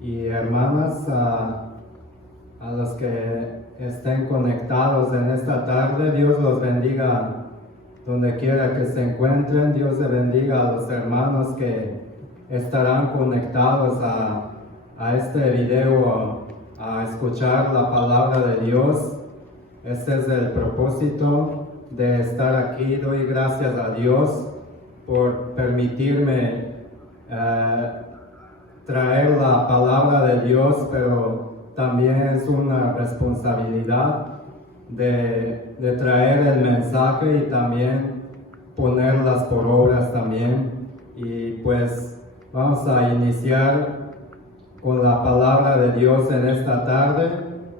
y hermanas, a los que estén conectados en esta tarde. Dios los bendiga donde quiera que se encuentren. Dios le bendiga a los hermanos que estarán conectados a este video, a escuchar la palabra de Dios. Este es el propósito de estar aquí. Doy gracias a Dios por permitirme traer la palabra de Dios, pero también es una responsabilidad de traer el mensaje y también ponerlas por obras también. Y pues vamos a iniciar con la palabra de Dios en esta tarde,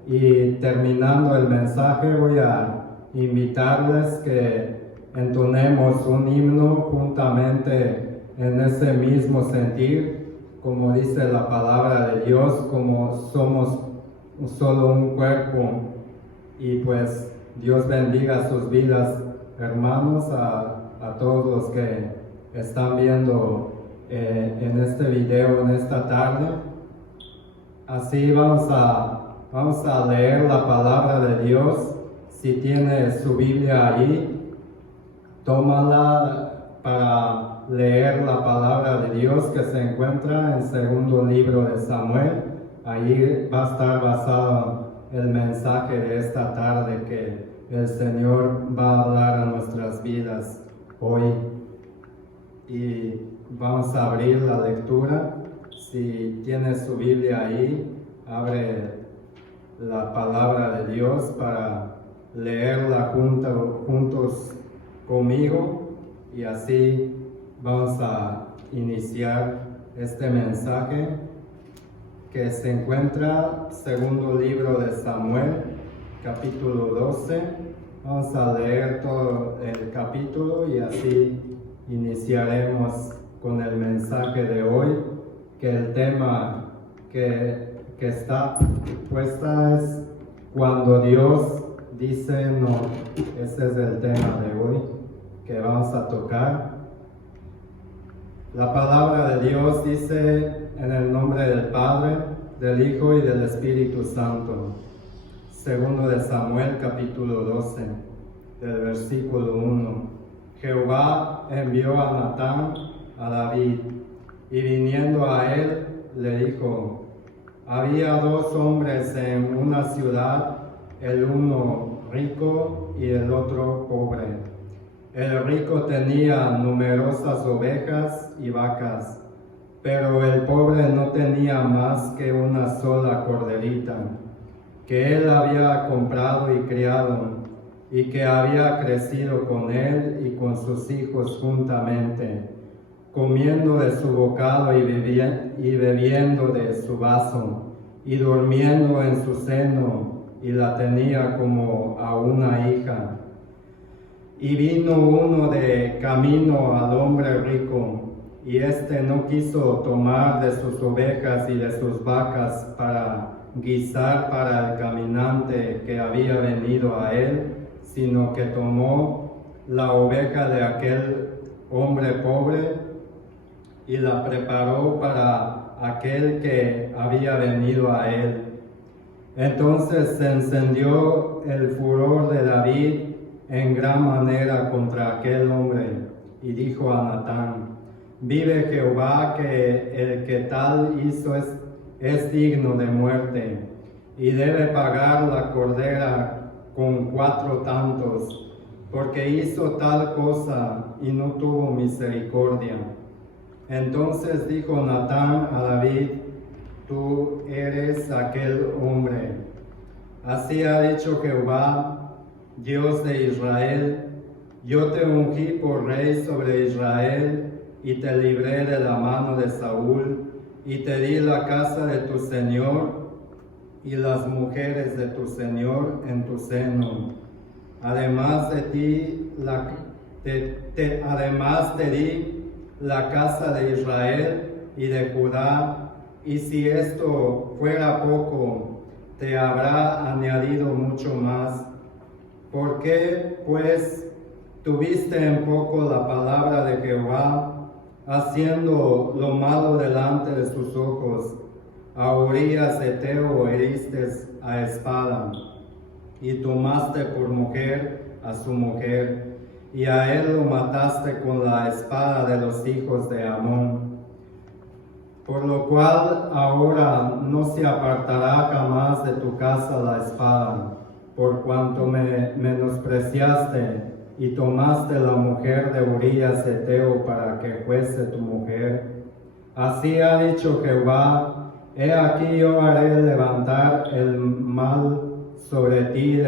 y terminando el mensaje voy a invitarles que entonemos un himno juntamente en ese mismo sentir, como dice la palabra de Dios, como somos solo un cuerpo. Y pues Dios bendiga sus vidas, hermanos, a todos los que están viendo en este video en esta tarde. Así vamos a leer la palabra de Dios. Si tiene su Biblia ahí, tómala para leer la palabra de Dios que se encuentra en segundo libro de Samuel. Ahí va a estar basado el mensaje de esta tarde que el Señor va a hablar a nuestras vidas hoy. Y vamos a abrir la lectura. Si tiene su Biblia ahí, abre la palabra de Dios para leerla juntos conmigo, y así vamos a iniciar este mensaje que se encuentra segundo libro de Samuel, capítulo 12. Vamos a leer todo el capítulo y así iniciaremos con el mensaje de hoy, que el tema que está puesta es cuando Dios dice no. Ese es el tema de hoy que vamos a tocar. La palabra de Dios dice: en el nombre del Padre, del Hijo y del Espíritu Santo. Segundo de Samuel, capítulo 12, del versículo 1. Jehová envió a Natán a David, y viniendo a él, le dijo: había dos hombres en una ciudad, el uno rico y el otro pobre. El rico tenía numerosas ovejas y vacas, pero el pobre no tenía más que una sola corderita, que él había comprado y criado, y que había crecido con él y con sus hijos juntamente, comiendo de su bocado y bebiendo de su vaso, y durmiendo en su seno, y la tenía como a una hija. Y vino uno de camino al hombre rico, y éste no quiso tomar de sus ovejas y de sus vacas para guisar para el caminante que había venido a él, sino que tomó la oveja de aquel hombre pobre y la preparó para aquel que había venido a él. Entonces se encendió el furor de David en gran manera contra aquel hombre, y dijo a Natán: vive Jehová, que el que tal hizo es digno de muerte, y debe pagar la cordera con 4 tantos, porque hizo tal cosa y no tuvo misericordia. Entonces dijo Natán a David: tú eres aquel hombre. Así ha dicho Jehová, Dios de Israel: yo te ungí por rey sobre Israel, y te libré de la mano de Saúl, y te di la casa de tu Señor y las mujeres de tu Señor en tu seno. Además de ti, además te di la casa de Israel y de Judá, y si esto fuera poco, te habrá añadido mucho más. ¿Por qué, pues, tuviste en poco la palabra de Jehová? haciendo lo malo delante de sus ojos. A Urías Eteo heriste a espada, y tomaste por mujer a su mujer, y a él lo mataste con la espada de los hijos de Amón. Por lo cual ahora no se apartará jamás de tu casa la espada, por cuanto me menospreciaste y tomaste la mujer de Urías Eteo para que fuese tu mujer. Así ha dicho Jehová: he aquí yo haré levantar el mal sobre ti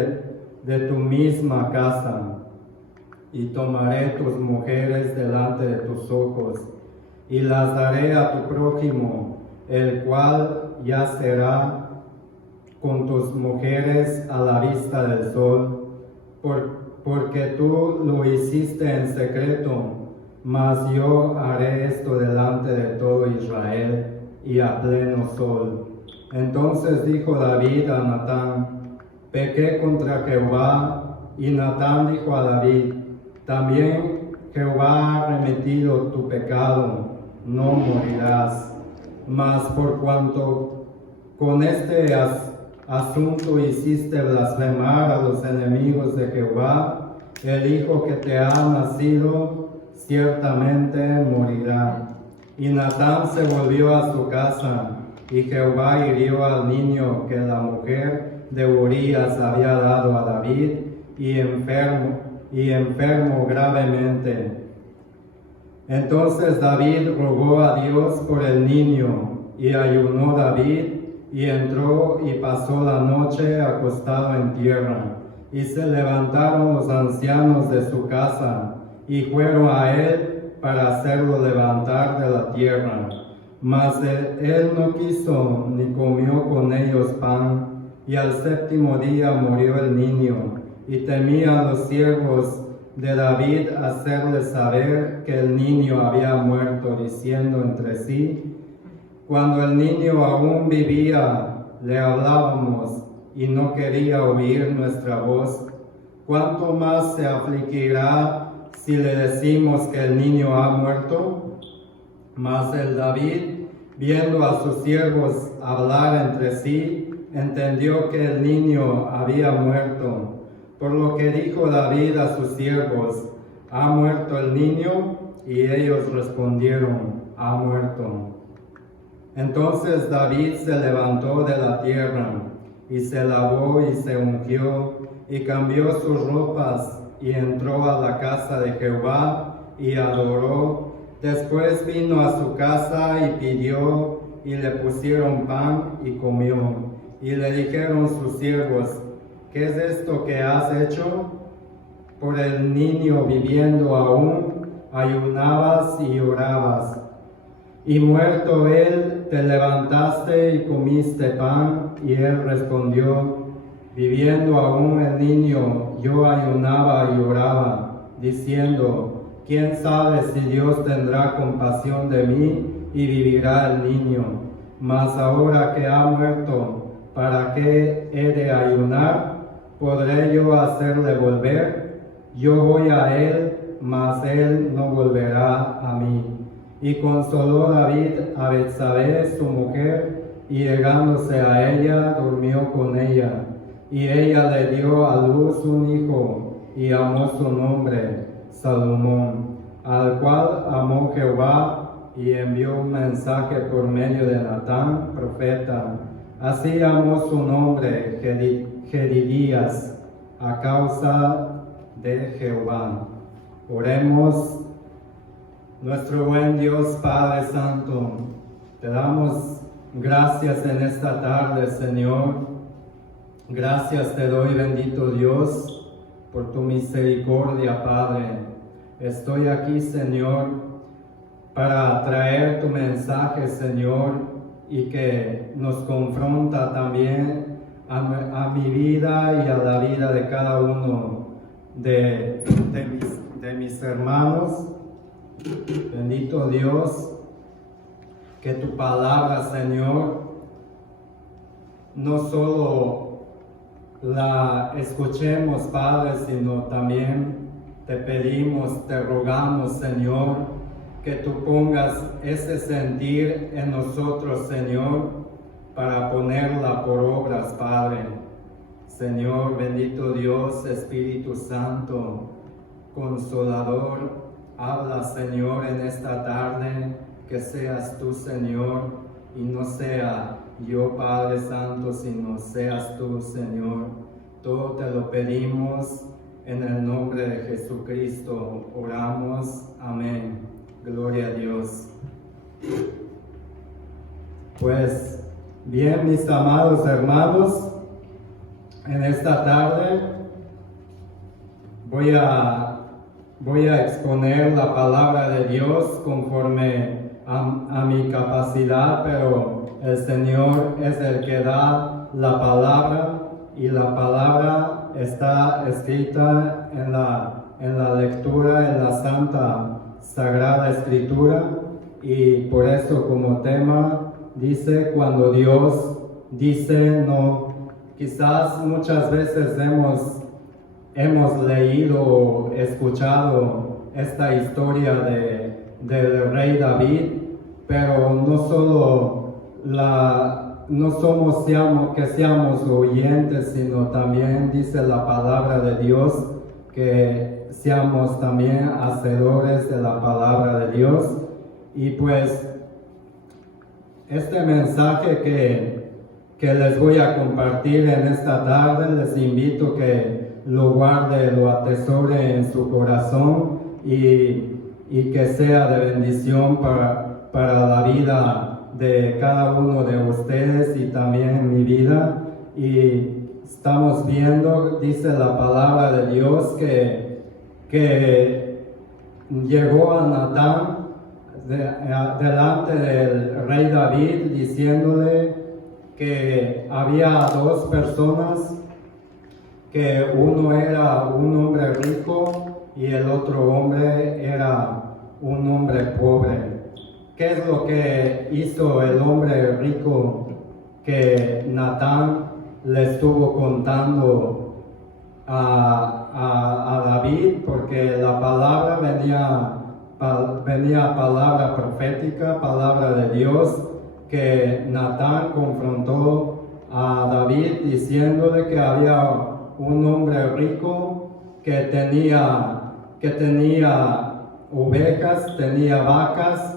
de tu misma casa, y tomaré tus mujeres delante de tus ojos, y las daré a tu prójimo, el cual yacerá con tus mujeres a la vista del sol, porque tú lo hiciste en secreto, mas yo haré esto delante de todo Israel y a pleno sol. Entonces dijo David a Natán: pequé contra Jehová. Y Natán dijo a David: también Jehová ha remitido tu pecado, no morirás. Mas por cuanto con este asunto hiciste blasfemar a los enemigos de Jehová, el hijo que te ha nacido ciertamente morirá. Y Natán se volvió a su casa, y Jehová hirió al niño que la mujer de Urías había dado a David, y enfermo gravemente. Entonces David rogó a Dios por el niño, y ayunó David, y entró y pasó la noche acostado en tierra. Y se levantaron los ancianos de su casa, y fueron a él para hacerlo levantar de la tierra. Mas él no quiso ni comió con ellos pan, y al séptimo día murió el niño. Y temían los siervos de David hacerle saber que el niño había muerto, diciendo entre sí: cuando el niño aún vivía, le hablábamos, y no quería oír nuestra voz. ¿Cuánto más se afligirá si le decimos que el niño ha muerto? Mas el David, viendo a sus siervos hablar entre sí, entendió que el niño había muerto. Por lo que dijo David a sus siervos: ¿ha muerto el niño? Y ellos respondieron: ha muerto. Entonces David se levantó de la tierra, y se lavó y se ungió, y cambió sus ropas, y entró a la casa de Jehová, y adoró. Después vino a su casa y pidió, y le pusieron pan, y comió. Y le dijeron sus siervos: ¿qué es esto que has hecho? Por el niño viviendo aún, ayunabas y orabas. Y muerto él, te levantaste y comiste pan. Y él respondió: viviendo aún el niño, yo ayunaba y oraba, diciendo: ¿quién sabe si Dios tendrá compasión de mí y vivirá el niño? Mas ahora que ha muerto, ¿para qué he de ayunar? ¿Podré yo hacerle volver? Yo voy a él, mas él no volverá a mí. Y consoló David a Betsabé, su mujer, y llegándose a ella, durmió con ella. Y ella le dio a luz un hijo, y llamó su nombre Salomón, al cual amó Jehová, y envió un mensaje por medio de Natán, profeta. Así llamó su nombre Jedidías, a causa de Jehová. Oremos. Nuestro buen Dios Padre Santo, te damos gracias en esta tarde, Señor. Gracias te doy, bendito Dios, por tu misericordia, Padre. Estoy aquí, Señor, para traer tu mensaje, Señor, y que nos confronta también a mi vida y a la vida de cada uno de mis hermanos. Bendito Dios, que tu palabra, Señor, no solo la escuchemos, Padre, sino también te pedimos, te rogamos, Señor, que tú pongas ese sentir en nosotros, Señor, para ponerla por obras, Padre. Señor, bendito Dios, Espíritu Santo, Consolador, habla, Señor, en esta tarde, que seas tú, Señor, y no sea yo, Padre Santo, sino seas tú, Señor. Todo te lo pedimos en el nombre de Jesucristo. Oramos. Amén. Gloria a Dios. Pues bien, mis amados hermanos, en esta tarde voy a exponer la palabra de Dios conforme a mi capacidad, pero el Señor es el que da la palabra y la palabra está escrita en la lectura, en la Santa Sagrada Escritura, y por eso como tema dice cuando Dios dice no. Quizás muchas veces hemos leído o escuchado esta historia del rey David, pero no somos que seamos oyentes, sino también dice la palabra de Dios que seamos también hacedores de la palabra de Dios. Y pues este mensaje que les voy a compartir en esta tarde, les invito que lo guarde, lo atesore en su corazón y que sea de bendición para la vida de cada uno de ustedes y también mi vida. Y estamos viendo, dice la palabra de Dios, que llegó a Natán delante del rey David diciéndole que había dos personas, que uno era un hombre rico y el otro hombre era un hombre pobre. ¿Qué es lo que hizo el hombre rico que Natán le estuvo contando a David? Porque la palabra venía palabra profética, palabra de Dios, que Natán confrontó a David diciéndole que había un hombre rico que tenía ovejas, tenía vacas,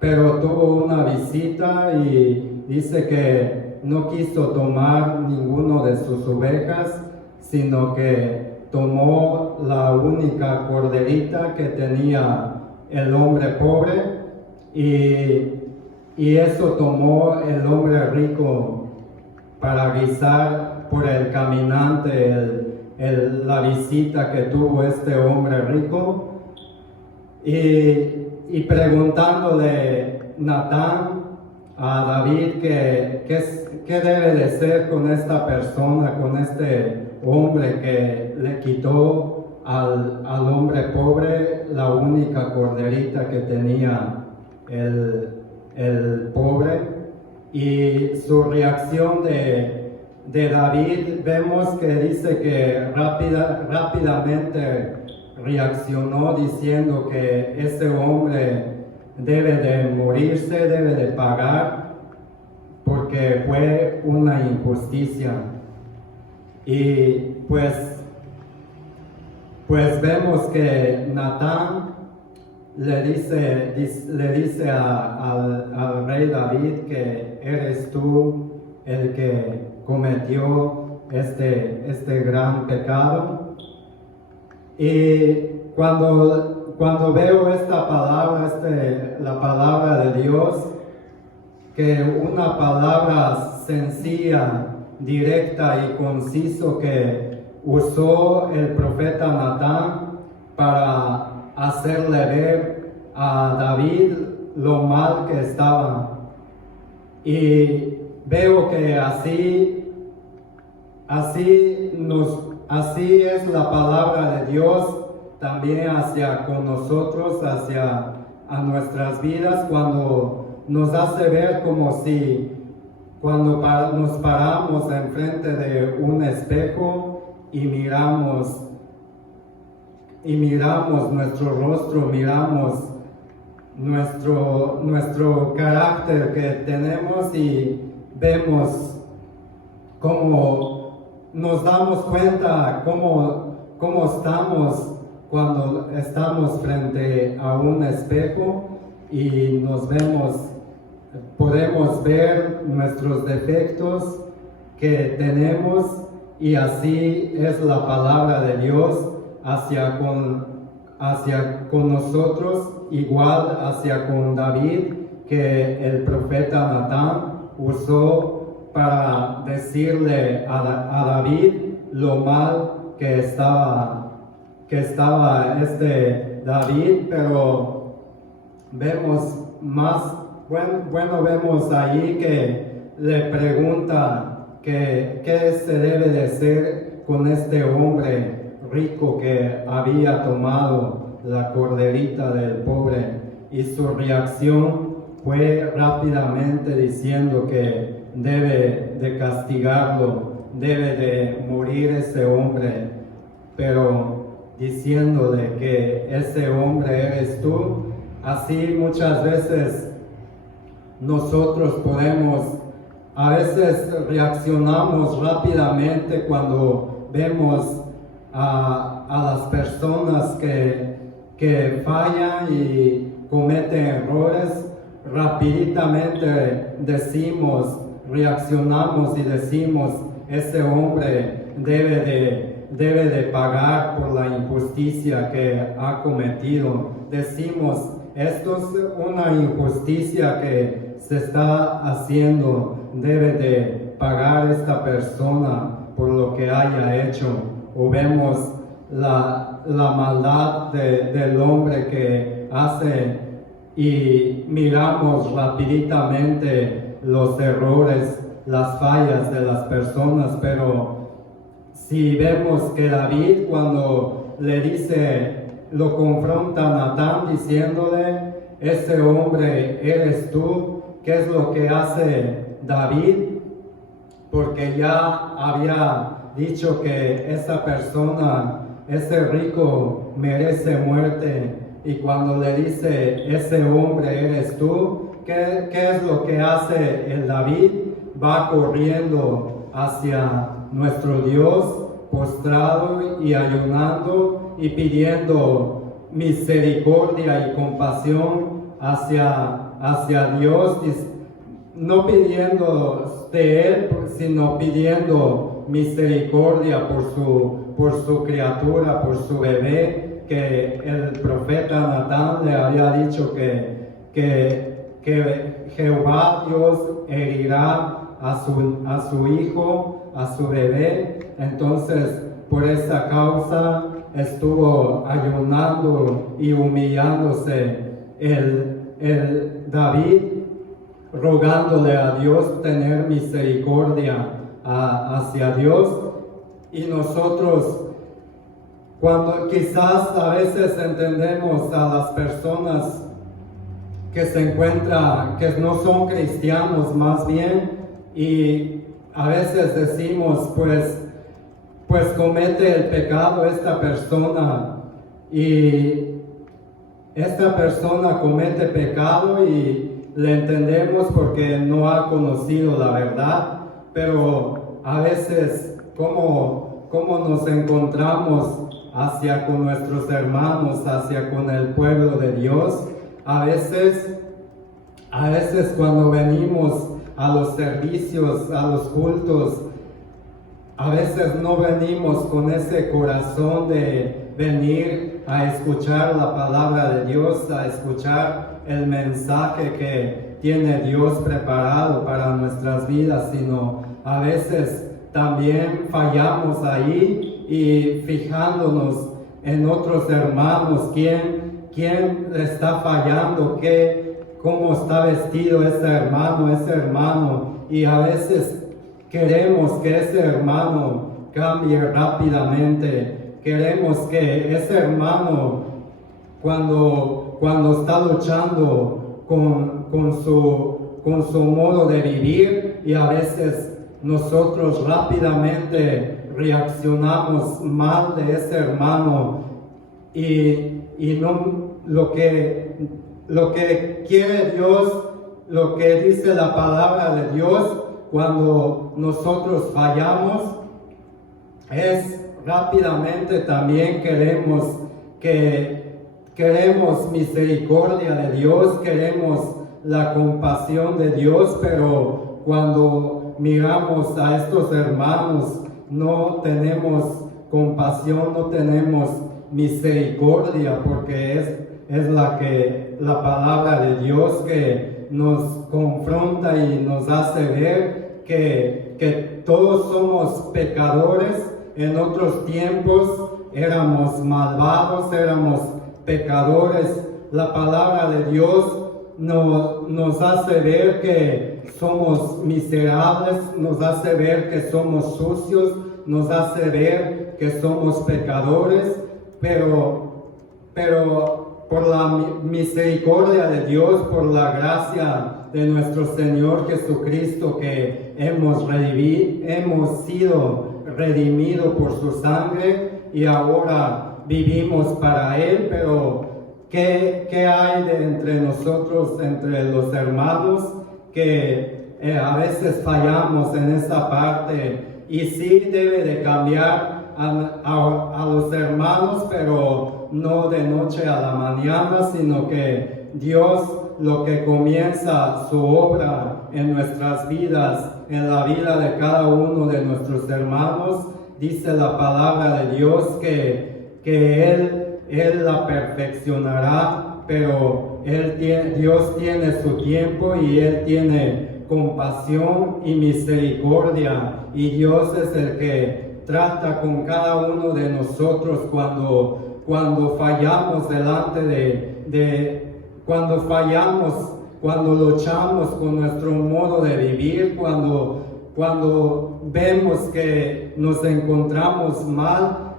pero tuvo una visita y dice que no quiso tomar ninguno de sus ovejas, sino que tomó la única corderita que tenía el hombre pobre, y eso tomó el hombre rico para guisar por el caminante la visita que tuvo este hombre rico. Y preguntándole Natán a David qué debe de ser con esta persona, con este hombre que le quitó al hombre pobre la única corderita que tenía el pobre. Y su reacción de David, vemos que dice que rápidamente reaccionó diciendo que ese hombre debe de morirse, debe de pagar, porque fue una injusticia. Y pues vemos que Natán le dice al rey David que eres tú el que cometió este gran pecado. Y cuando veo esta palabra, la palabra de Dios, que una palabra sencilla, directa y conciso que usó el profeta Natán para hacerle ver a David lo mal que estaba. Y veo que así es la palabra de Dios también hacia con nosotros, hacia a nuestras vidas, cuando nos hace ver como si cuando nos paramos enfrente de un espejo y miramos nuestro rostro, miramos nuestro carácter que tenemos y vemos cómo nos damos cuenta cómo estamos cuando estamos frente a un espejo y podemos ver nuestros defectos que tenemos, y así es la palabra de Dios hacia con nosotros, igual hacia con David, que el profeta Natán usó para decirle a David lo mal que estaba David. Pero vemos vemos ahí que le pregunta qué se debe de hacer con este hombre rico que había tomado la corderita del pobre, y su reacción fue rápidamente diciendo que debe de castigarlo, debe de morir ese hombre, pero diciéndole que ese hombre eres tú. Así muchas veces nosotros a veces reaccionamos rápidamente cuando vemos a las personas que fallan y cometen errores. Rapidamente reaccionamos y decimos, ese hombre debe de pagar por la injusticia que ha cometido. Decimos, esto es una injusticia que se está haciendo, debe de pagar esta persona por lo que haya hecho. O vemos la maldad del hombre que hace y miramos rapiditamente los errores, las fallas de las personas. Pero si vemos que David, cuando lo confronta a Natán diciéndole, ese hombre eres tú, ¿qué es lo que hace David? Porque ya había dicho que esa persona, ese rico, merece muerte. Y cuando le dice, ese hombre eres tú, ¿qué es lo que hace el David? Va corriendo hacia nuestro Dios, postrado y ayunando y pidiendo misericordia y compasión hacia Dios, no pidiendo de Él, sino pidiendo misericordia por su criatura, por su bebé, que el profeta Natán le había dicho que Jehová Dios herirá a su hijo, a su bebé. Entonces, por esa causa estuvo ayunando y humillándose el David, rogándole a Dios tener misericordia hacia Dios. Y nosotros, cuando quizás a veces entendemos a las personas que que no son cristianos más bien, y a veces decimos, pues comete el pecado esta persona, y esta persona comete pecado y le entendemos porque no ha conocido la verdad. Pero a veces, ¿cómo nos encontramos con nuestros hermanos, con el pueblo de Dios? A veces cuando venimos a los servicios, a los cultos, a veces no venimos con ese corazón de venir a escuchar la palabra de Dios, a escuchar el mensaje que tiene Dios preparado para nuestras vidas, sino a veces también fallamos ahí y fijándonos en otros hermanos, quién está fallando, cómo está vestido ese hermano, y a veces queremos que ese hermano cambie rápidamente. Queremos que ese hermano, cuando está luchando con su modo de vivir, y a veces nosotros rápidamente reaccionamos mal de ese hermano, y no lo que lo que quiere Dios, lo que dice la palabra de Dios cuando nosotros fallamos, es rápidamente también queremos misericordia de Dios, queremos la compasión de Dios, pero cuando miramos a estos hermanos no tenemos compasión, no tenemos misericordia, porque es la palabra de Dios que nos confronta y nos hace ver que todos somos pecadores. En otros tiempos éramos malvados, éramos pecadores. La palabra de Dios nos hace ver que somos miserables, nos hace ver que somos sucios, nos hace ver que somos pecadores, pero por la misericordia de Dios, por la gracia de nuestro Señor Jesucristo, que hemos sido redimidos por su sangre y ahora vivimos para Él. Pero ¿qué hay entre nosotros, entre los hermanos, que a veces fallamos en esa parte? Y sí debe de cambiar a los hermanos, pero no de noche a la mañana, sino que Dios, lo que comienza su obra en nuestras vidas, en la vida de cada uno de nuestros hermanos, dice la palabra de Dios que Él la perfeccionará, pero Dios tiene su tiempo y Él tiene compasión y misericordia, y Dios es el que trata con cada uno de nosotros cuando fallamos cuando luchamos con nuestro modo de vivir, cuando vemos que nos encontramos mal.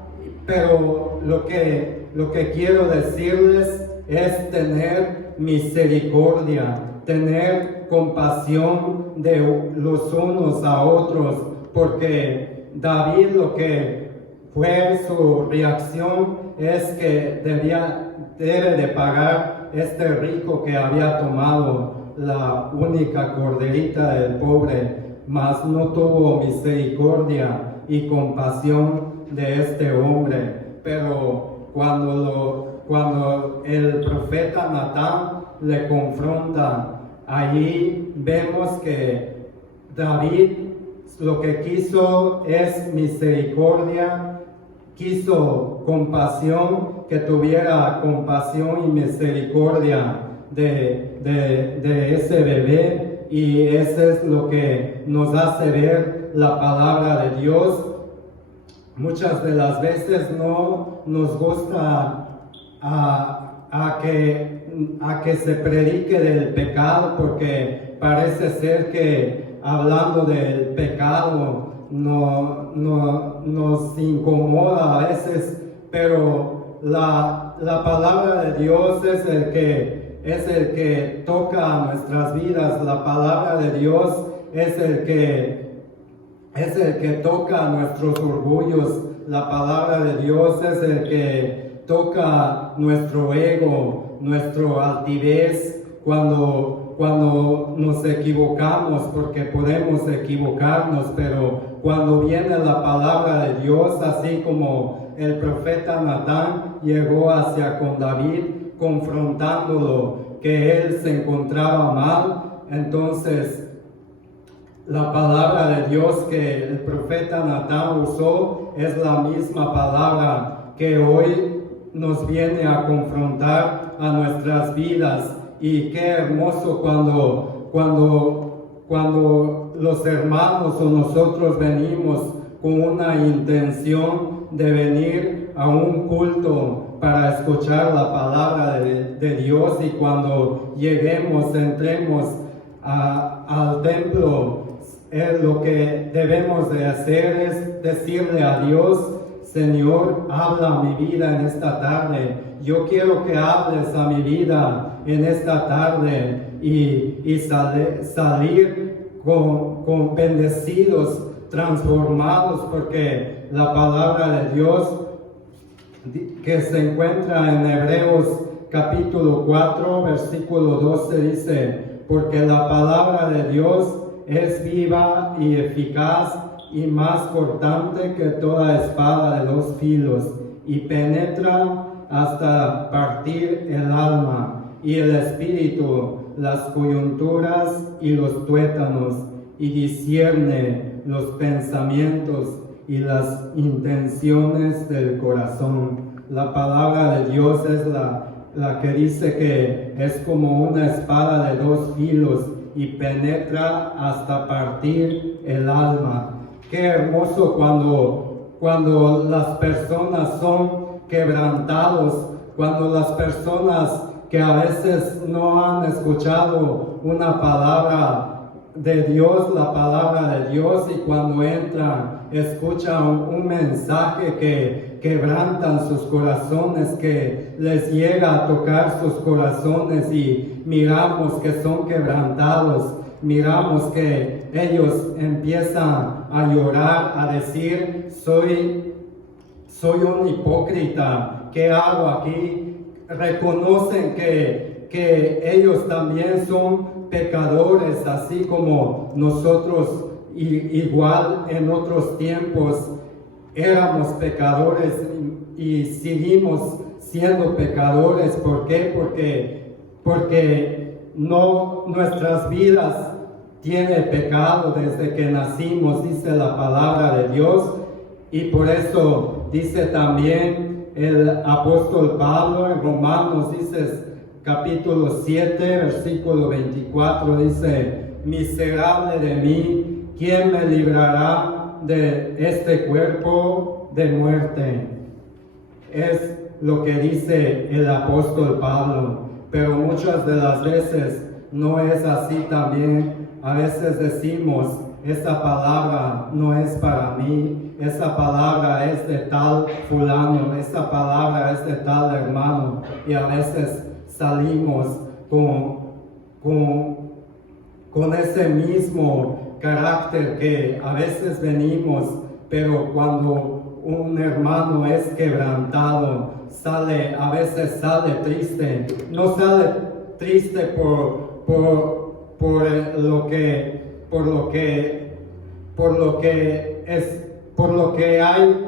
Pero lo que quiero decirles es tener misericordia, tener compasión de los unos a otros, porque David, lo que fue su reacción es que debe de pagar este rico que había tomado la única corderita del pobre, mas no tuvo misericordia y compasión de este hombre. Pero cuando el profeta Natán le confronta, allí vemos que David lo que quiso es misericordia, quiso compasión, que tuviera compasión y misericordia de ese bebé, y eso es lo que nos hace ver la palabra de Dios. Muchas de las veces no nos gusta a que se predique del pecado, porque parece ser que hablando del pecado nos incomoda a veces, pero la palabra de Dios es el que toca nuestras vidas. La palabra de Dios es el que toca nuestros orgullos. La palabra de Dios es el que toca nuestro ego, nuestro altivez, cuando nos equivocamos, porque podemos equivocarnos, pero cuando viene la palabra de Dios, así como el profeta Natán llegó hacia con David, confrontándolo, que él se encontraba mal, entonces la palabra de Dios que el profeta Natán usó es la misma palabra que hoy nos viene a confrontar a nuestras vidas. Y qué hermoso cuando los hermanos o nosotros venimos con una intención de venir a un culto para escuchar la palabra de Dios, y cuando entremos al templo, lo que debemos de hacer es decirle a Dios: Señor, habla a mi vida en esta tarde. Yo quiero que hables a mi vida en esta tarde y salir con bendecidos, transformados, porque la palabra de Dios que se encuentra en Hebreos capítulo 4, versículo 12 dice, porque la palabra de Dios es viva y eficaz y más cortante que toda espada de dos filos, y penetra hasta partir el alma y el espíritu, las coyunturas y los tuétanos, y discierne los pensamientos y las intenciones del corazón. La palabra de Dios es la que dice que es como una espada de dos filos y penetra hasta partir el alma. Qué hermoso cuando las personas son quebrantados, cuando las personas que a veces no han escuchado una palabra de Dios, la palabra de Dios, y cuando entran, escuchan un mensaje que quebrantan sus corazones, que les llega a tocar sus corazones, y miramos que son quebrantados, miramos que ellos empiezan a llorar, a decir, soy un hipócrita, ¿qué hago aquí? Reconocen que ellos también son pecadores, así como nosotros, igual en otros tiempos éramos pecadores y seguimos siendo pecadores. ¿Por qué? Porque no, nuestras vidas tiene pecado desde que nacimos, dice la palabra de Dios, y por eso dice también el apóstol Pablo en Romanos, dice capítulo 7, versículo 24, dice, miserable de mí, ¿quién me librará de este cuerpo de muerte? Es lo que dice el apóstol Pablo, pero muchas de las veces no es así también. A veces decimos, esta palabra no es para mí, esa palabra es de tal fulano, esta palabra es de tal hermano, y a veces salimos con ese mismo carácter que a veces venimos, pero cuando un hermano es quebrantado, a veces sale triste, no sale triste por lo que hay,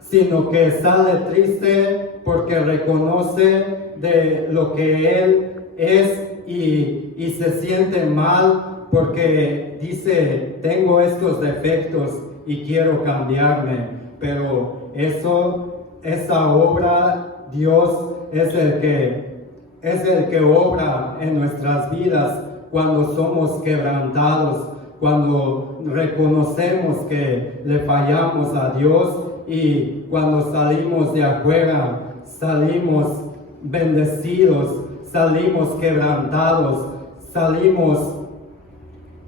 sino que sale triste porque reconoce de lo que él es y se siente mal porque dice, tengo estos defectos y quiero cambiarme. Pero esa obra, Dios es el que obra en nuestras vidas cuando somos quebrantados, cuando reconocemos que le fallamos a Dios, y cuando salimos de afuera, salimos bendecidos, salimos quebrantados, salimos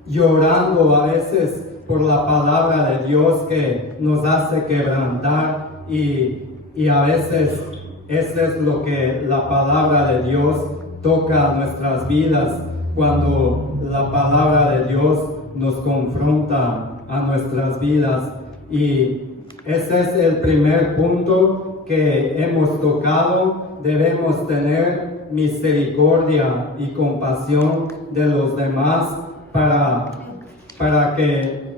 llorando a veces por la palabra de Dios que nos hace quebrantar, y a veces eso es lo que la palabra de Dios toca a nuestras vidas, cuando la palabra de Dios nos confronta a nuestras vidas. Y ese es el primer punto que hemos tocado. Debemos tener misericordia y compasión de los demás para que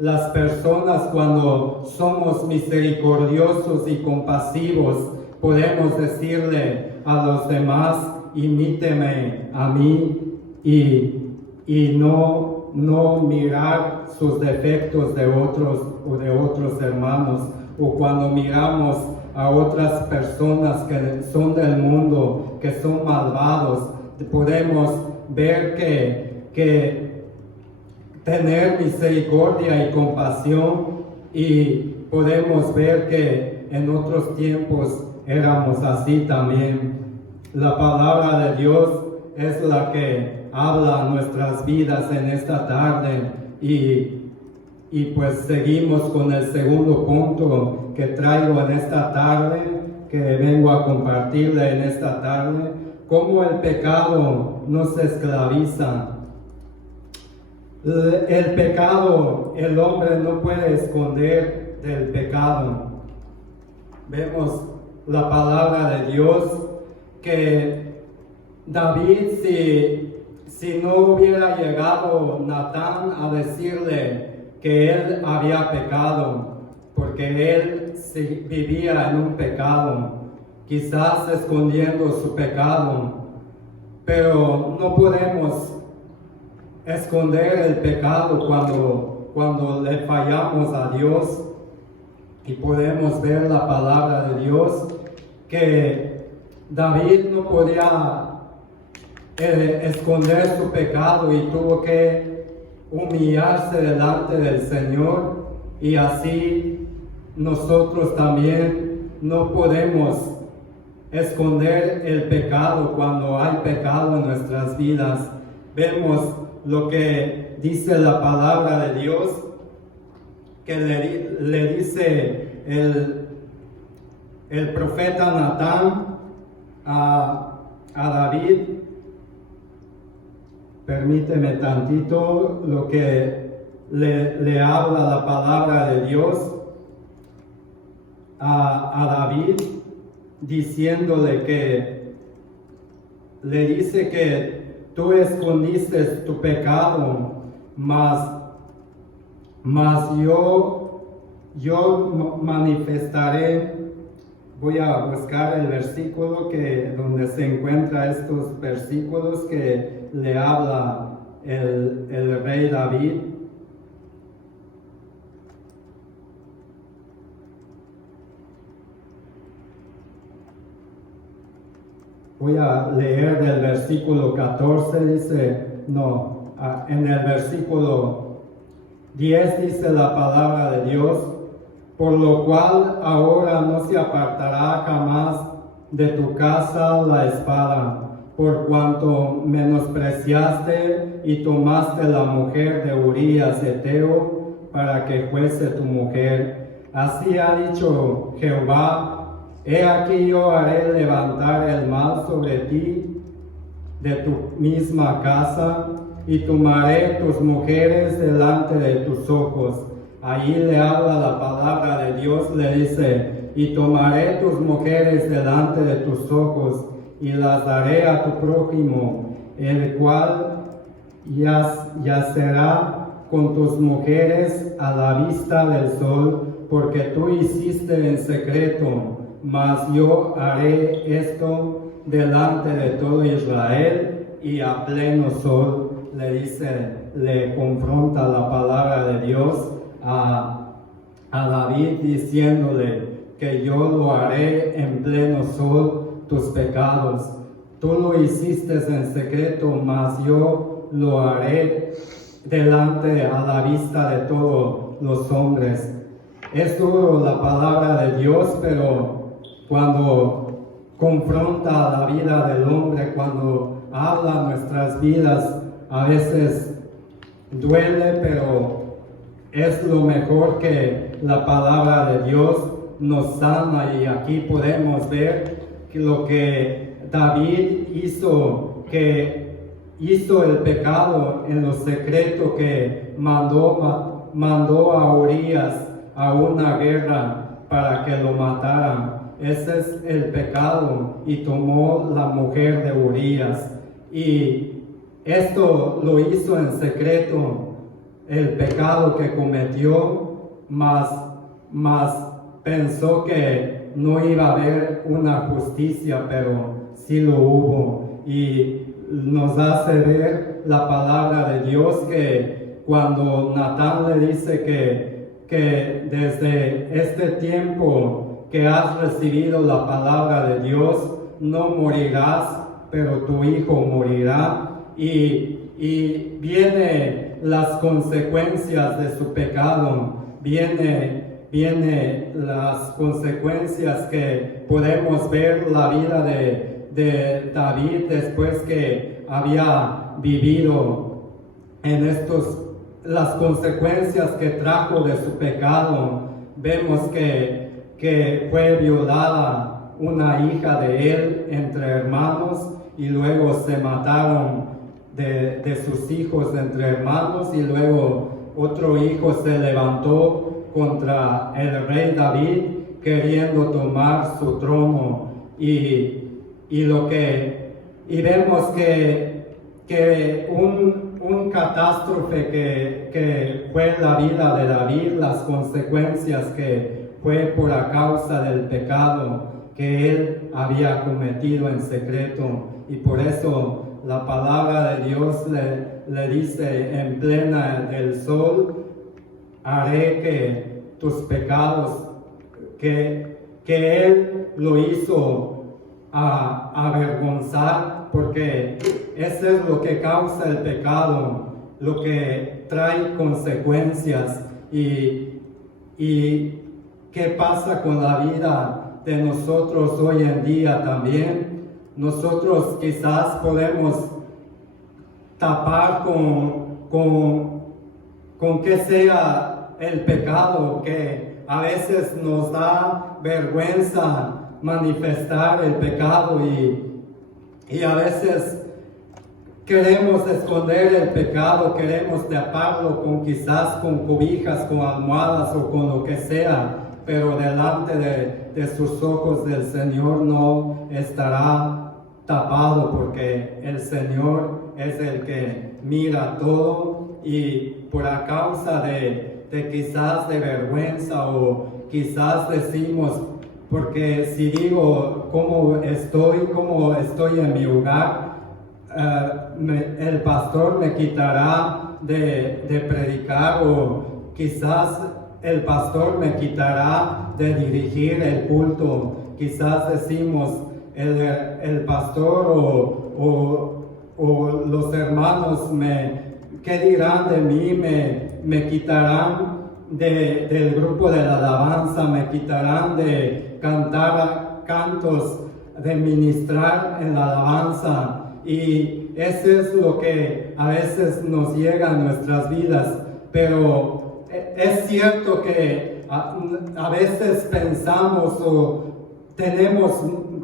las personas, cuando somos misericordiosos y compasivos, podemos decirle a los demás, imíteme a mí, y no mirar sus defectos de otros o de otros hermanos. O cuando miramos a otras personas que son del mundo, que son malvados, podemos ver que tener misericordia y compasión, y podemos ver que en otros tiempos éramos así también. La palabra de Dios es la que habla a nuestras vidas en esta tarde, y pues seguimos con el segundo punto que traigo en esta tarde, que vengo a compartirle en esta tarde: cómo el pecado nos esclaviza. El pecado, el hombre no puede esconder del pecado. Vemos la palabra de Dios que David, si no hubiera llegado Natán a decirle que él había pecado, porque él vivía en un pecado, quizás escondiendo su pecado, pero no podemos esconder el pecado cuando le fallamos a Dios, y podemos ver la palabra de Dios que David no podía esconder su pecado y tuvo que humillarse delante del Señor, y así nosotros también no podemos esconder el pecado cuando hay pecado en nuestras vidas. Vemos lo que dice la palabra de Dios, que le dice el profeta Natán a David. Permíteme tantito lo que le habla la palabra de Dios a David, diciéndole que le dice que tú escondiste tu pecado, mas yo manifestaré. Voy a buscar el versículo donde se encuentra estos versículos que le habla el rey David. Voy a leer del versículo 14, en el versículo 10 dice la palabra de Dios: por lo cual ahora no se apartará jamás de tu casa la espada, por cuanto menospreciaste y tomaste la mujer de Urías Heteo para que fuese tu mujer. Así ha dicho Jehová: he aquí yo haré levantar el mal sobre ti de tu misma casa, y tomaré tus mujeres delante de tus ojos. Ahí le habla la palabra de Dios, le dice: y tomaré tus mujeres delante de tus ojos, y las daré a tu prójimo, el cual yacerá con tus mujeres a la vista del sol, porque tú hiciste en secreto, mas yo haré esto delante de todo Israel y a pleno sol. Le confronta la palabra de Dios a David, diciéndole que yo lo haré en pleno sol tus pecados. Tú lo hiciste en secreto, mas yo lo haré delante a la vista de todos los hombres. Es duro la palabra de Dios, pero cuando confronta la vida del hombre, cuando habla nuestras vidas, a veces duele, pero es lo mejor que la palabra de Dios nos sana. Y aquí podemos ver que lo que David hizo, que hizo el pecado en lo secreto, que mandó a Urías a una guerra para que lo mataran. Ese es el pecado, y tomó la mujer de Urías, y esto lo hizo en secreto, el pecado que cometió, mas pensó que no iba a haber una justicia, pero sí lo hubo. Y nos hace ver la palabra de Dios que cuando Natán le dice que desde este tiempo que has recibido la palabra de Dios, no morirás, pero tu hijo morirá. Y viene las consecuencias de su pecado, viene las consecuencias que podemos ver la vida de David después que había vivido en las consecuencias que trajo de su pecado. Vemos que fue violada una hija de él entre hermanos, y luego se mataron de sus hijos entre hermanos, y luego otro hijo se levantó contra el rey David queriendo tomar su trono, y y vemos que un catástrofe que fue la vida de David, las consecuencias que fue por la causa del pecado que él había cometido en secreto, y por eso la palabra de Dios le dice: en plena del sol haré que tus pecados, que él lo hizo avergonzar, porque eso es lo que causa el pecado, lo que trae consecuencias. Y ¿qué pasa con la vida de nosotros hoy en día también? Nosotros quizás podemos tapar con que sea el pecado, que a veces nos da vergüenza manifestar el pecado, y a veces queremos esconder el pecado, queremos taparlo quizás con cobijas, con almohadas o con lo que sea, pero delante de sus ojos del Señor no estará tapado, porque el Señor es el que mira todo. Y por la causa de quizás de vergüenza, o quizás decimos, porque si digo cómo estoy en mi hogar, el pastor me quitará de predicar, o quizás el pastor me quitará de dirigir el culto. Quizás decimos, el pastor o los hermanos ¿qué dirán de mí? Me quitarán del grupo de la alabanza, me quitarán de cantar cantos, de ministrar en la alabanza. Y eso es lo que a veces nos llega a nuestras vidas. Pero es cierto que a veces pensamos o tenemos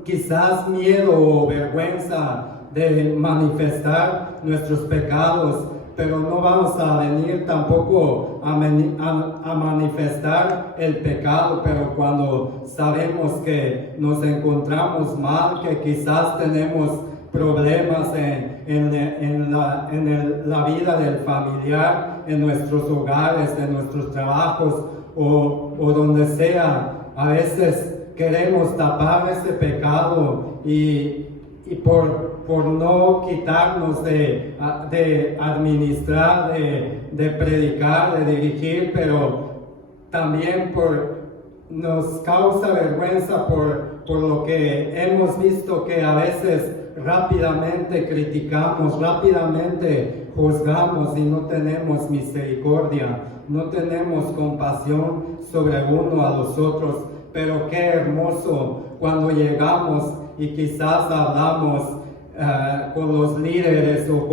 quizás miedo o vergüenza de manifestar nuestros pecados, pero no vamos a venir tampoco a manifestar el pecado. Pero cuando sabemos que nos encontramos mal, que quizás tenemos problemas en la vida del familiar, en nuestros hogares, en nuestros trabajos o donde sea, a veces queremos tapar ese pecado y por no quitarnos de administrar, de predicar, de dirigir, pero también nos causa vergüenza por lo que hemos visto, que a veces rápidamente criticamos, rápidamente juzgamos y no tenemos misericordia, no tenemos compasión sobre uno a los otros. Pero qué hermoso cuando llegamos y quizás hablamos con los líderes o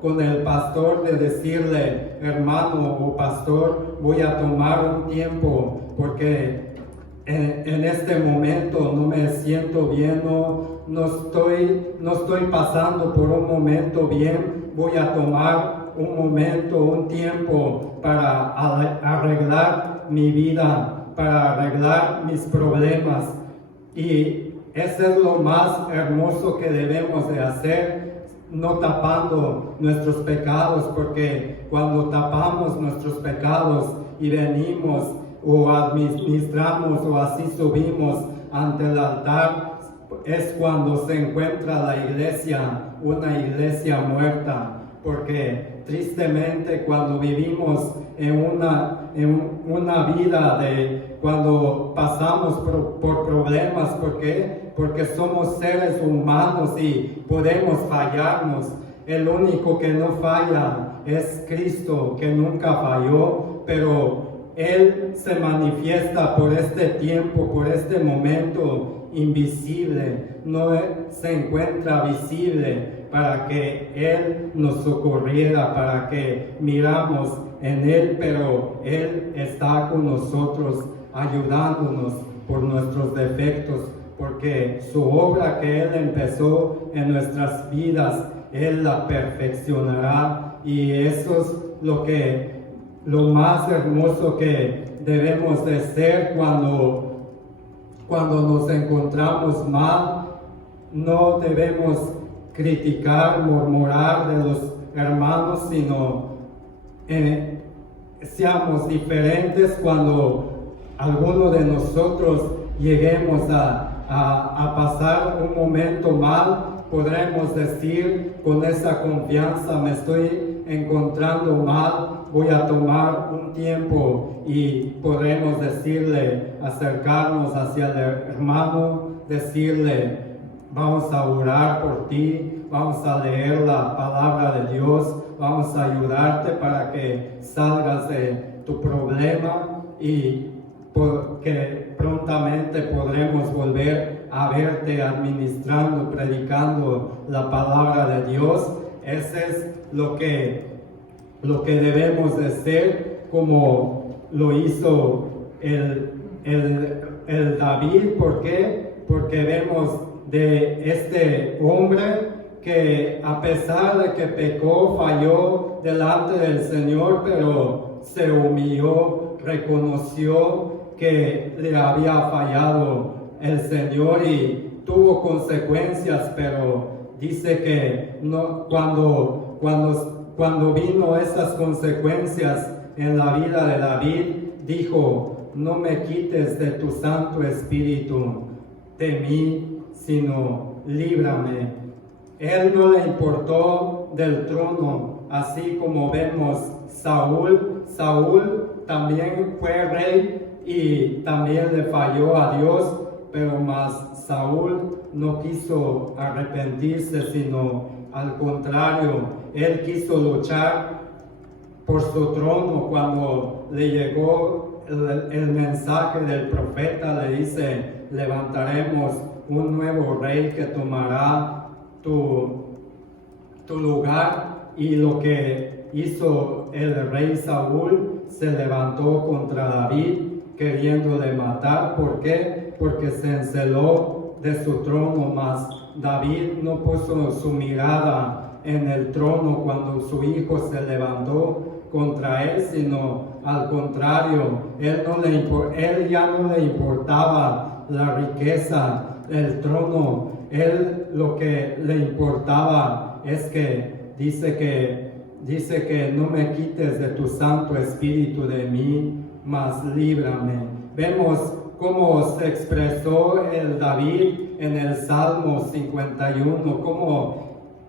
con el pastor, de decirle: hermano o pastor, voy a tomar un tiempo porque en este momento no me siento bien, no estoy pasando por un momento bien. Voy a tomar un momento, un tiempo para arreglar mi vida, para arreglar mis problemas. Y eso es lo más hermoso que debemos de hacer, no tapando nuestros pecados, porque cuando tapamos nuestros pecados y venimos o administramos o así subimos ante el altar, es cuando se encuentra la iglesia, una iglesia muerta. Porque tristemente cuando vivimos en una vida cuando pasamos por problemas, ¿por qué? Porque somos seres humanos y podemos fallarnos. El único que no falla es Cristo, que nunca falló, pero Él se manifiesta por este tiempo, por este momento invisible, no se encuentra visible, para que Él nos socorriera, para que miramos en Él, pero Él está con nosotros, ayudándonos por nuestros defectos, porque su obra que Él empezó en nuestras vidas, Él la perfeccionará. Y eso es lo más hermoso que debemos de ser cuando nos encontramos mal. no debemos criticar, murmurar de los hermanos, sino seamos diferentes cuando alguno de nosotros lleguemos a pasar un momento mal. Podremos decir con esa confianza: me estoy encontrando mal, voy a tomar un tiempo, y podremos decirle, acercarnos hacia el hermano, decirle: vamos a orar por ti, vamos a leer la palabra de Dios, vamos a ayudarte para que salgas de tu problema y que prontamente podremos volver a verte administrando, predicando la palabra de Dios. Ese es lo que debemos de ser, como lo hizo el David. ¿Por qué? Porque vemos de este hombre que, a pesar de que pecó, falló delante del Señor, pero se humilló, reconoció que le había fallado el Señor y tuvo consecuencias, pero dice que no, cuando vino esas consecuencias en la vida de David, dijo: no me quites de tu Santo Espíritu de mí, sino líbrame. Él no le importó del trono, así como vemos Saúl. Saúl también fue rey y también le falló a Dios, pero más Saúl no quiso arrepentirse, sino al contrario, él quiso luchar por su trono. Cuando le llegó el mensaje del profeta, le dice: levantaremos un nuevo rey que tomará tu lugar. Y lo que hizo el rey Saúl, se levantó contra David, queriéndole matar. ¿Por qué? Porque se enceló de su trono. Mas David no puso su mirada en el trono cuando su hijo se levantó contra él, sino al contrario, él ya no le importaba la riqueza, el trono. Él, lo que le importaba es que dice que no me quites de tu Santo Espíritu de mí, mas líbrame. Vemos cómo se expresó el David en el Salmo 51,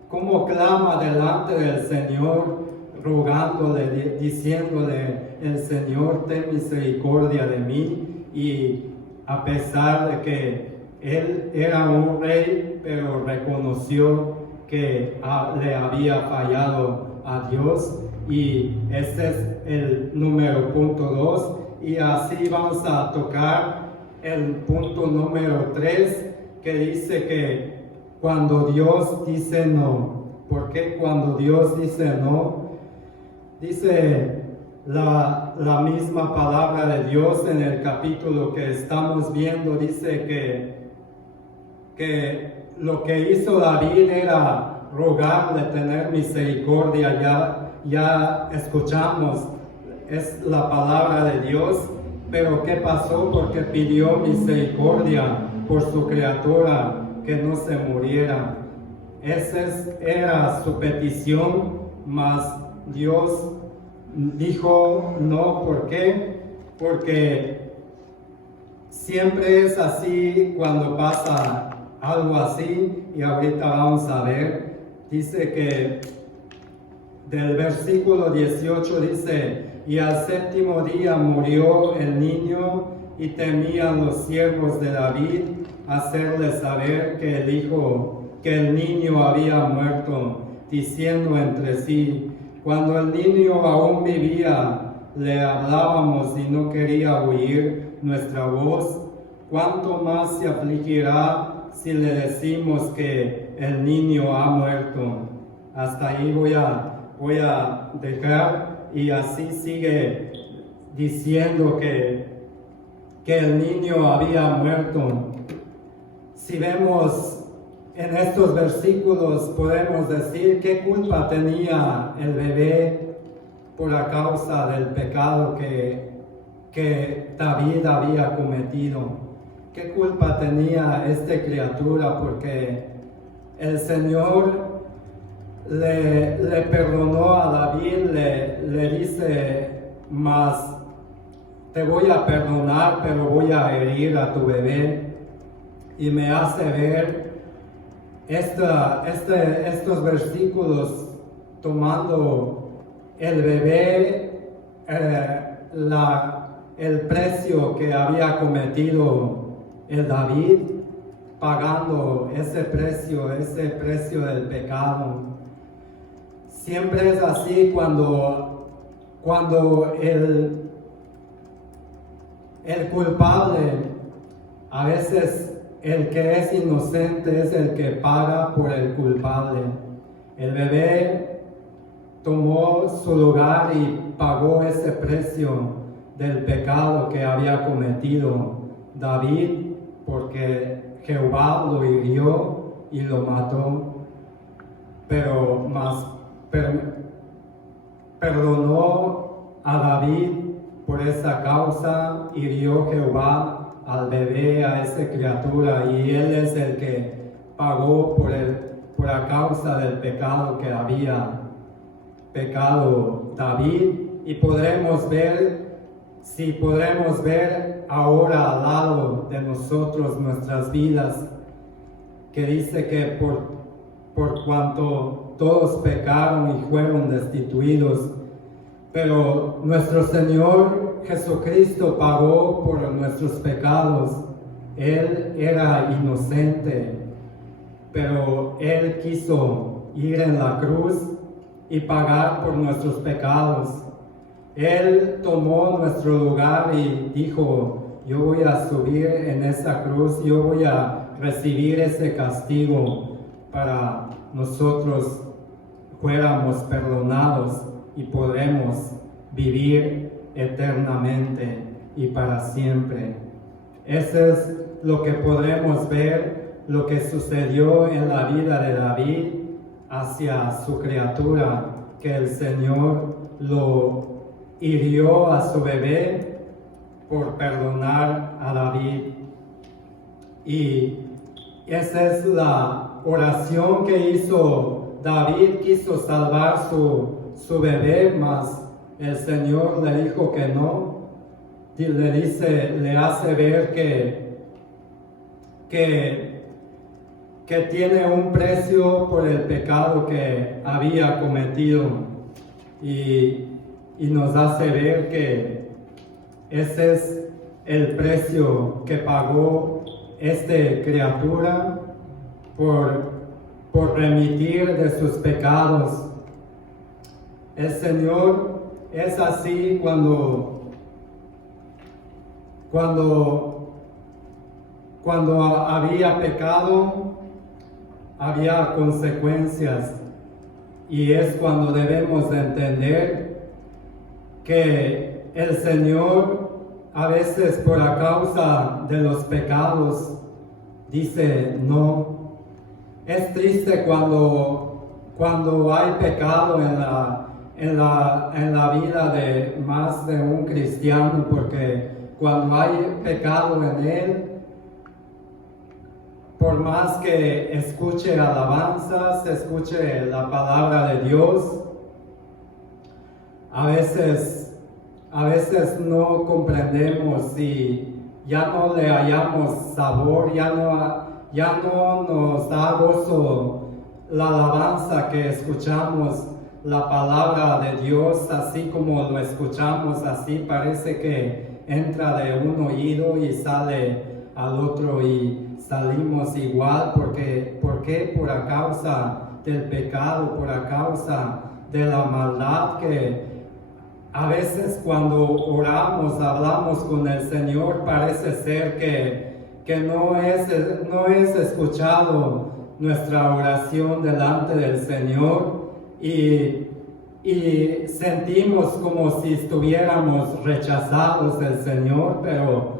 cómo clama delante del Señor, rogándole, diciéndole: el Señor, ten misericordia de mí. Y a pesar de que él era un rey, pero reconoció que le había fallado a Dios. Y ese es el número punto 2. Y así vamos a tocar el punto número 3, que dice que cuando Dios dice no. ¿Por qué cuando Dios dice no? Dice la misma palabra de Dios en el capítulo que estamos viendo. Dice que lo que hizo David era rogarle tener misericordia. Ya escuchamos, es la palabra de Dios. Pero ¿qué pasó? Porque pidió misericordia por su criatura, que no se muriera. Esa era su petición, mas Dios dijo no. ¿Por qué? Porque siempre es así cuando pasa algo así, y ahorita vamos a ver. Dice que del versículo 18 dice: y al séptimo día murió el niño, y temían los siervos de David hacerle saber que el niño había muerto, diciendo entre sí: cuando el niño aún vivía, le hablábamos y no quería oír nuestra voz. ¿Cuánto más se afligirá si le decimos que el niño ha muerto? Hasta ahí voy a dejar. Y así sigue diciendo que el niño había muerto. Si vemos en estos versículos, podemos decir: ¿qué culpa tenía el bebé por la causa del pecado que David había cometido? ¿Qué culpa tenía esta criatura? Porque el Señor le perdonó a David, le dice, mas te voy a perdonar, pero voy a herir a tu bebé. Y me hace ver estos versículos tomando el bebé, el precio que había cometido el David, pagando ese precio del pecado. Siempre es así cuando el culpable, a veces el que es inocente es el que paga por el culpable. El bebé tomó su lugar y pagó ese precio del pecado que había cometido David, porque Jehová lo hirió y lo mató, pero perdonó a David por esa causa, hirió Jehová al bebé, a esa criatura, y él es el que pagó por la causa del pecado que había pecado David. Y podremos ver ahora al lado de nosotros nuestras vidas, que dice que por cuanto todos pecaron y fueron destituidos, pero nuestro Señor Jesucristo pagó por nuestros pecados. Él era inocente, pero Él quiso ir en la cruz y pagar por nuestros pecados. Él tomó nuestro lugar y dijo, yo voy a subir en esa cruz, yo voy a recibir ese castigo para nosotros fuéramos perdonados y podremos vivir eternamente y para siempre. Eso es lo que podremos ver, lo que sucedió en la vida de David hacia su criatura, que el Señor lo hirió a su bebé por perdonar a David. Y esa es la oración que hizo David. Quiso salvar su bebé, mas el Señor le dijo que no. Le hace ver que tiene un precio por el pecado que había cometido, y nos hace ver que ese es el precio que pagó esta criatura por remitir de sus pecados. El Señor es así cuando había pecado, había consecuencias, y es cuando debemos de entender que el Señor a veces por la causa de los pecados dice no. Es triste cuando hay pecado en la vida de más de un cristiano, porque cuando hay pecado en él, por más que escuche alabanzas, escuche la palabra de Dios, a veces no comprendemos y ya no le hallamos sabor, ya no nos da gozo la alabanza que escuchamos, la palabra de Dios, así como lo escuchamos, así parece que entra de un oído y sale al otro, y salimos igual. ¿Por qué? Por la causa del pecado, por la causa de la maldad, que a veces cuando oramos, hablamos con el Señor, parece ser que no es escuchado nuestra oración delante del Señor, y sentimos como si estuviéramos rechazados del Señor, pero